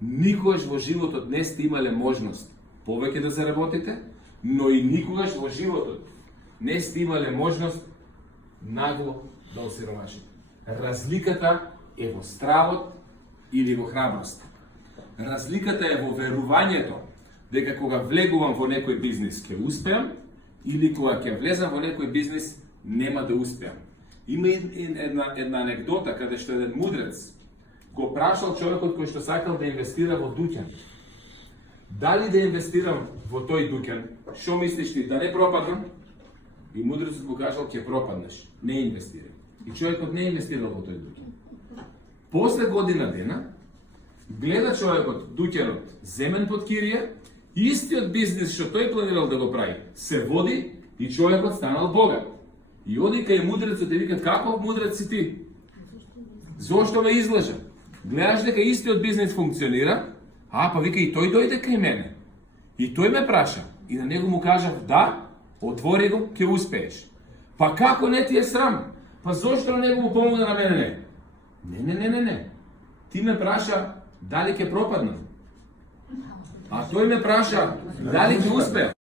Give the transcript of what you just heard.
никогаш во животот не сте имале можност повеќе да заработите, но и никогаш во животот не сте имале можност нагло да осиромашите. Разликата е во стравот или во храброст. Разликата е во верувањето дека кога влегувам во некој бизнис ќе успеам или кога ќе влезам во некој бизнис нема да успеам. Има една анекдота каде што еден мудрец го прашал човекот кој што сакал да инвестира во дуќан. Дали да инвестирам во тој дуќан? Што мислиш ти, да не пропадам? И мудрецот му кажал, ќе пропаднеш, не инвестирај. И човекот не инвестирал во тој дуќан. После година дена, гледа човекот дуќанот земен под кирија, истиот бизнис што тој планирал да го прави, се води и човекот станал богат. И оди кај мудрецот и вика, каков мудрец си ти? Зошто ме излажа? Гледаш дека истиот бизнис функционира, па вика и тој дојде кај мене. И тој ме праша. И на него му кажав, да, отвори го, ќе успееш. Па како не ти е срам? Па зошто на него му помогна на мене не? Не. Ти ме праша дали ќе пропаднам. А тој ме праша дали ќе успеам.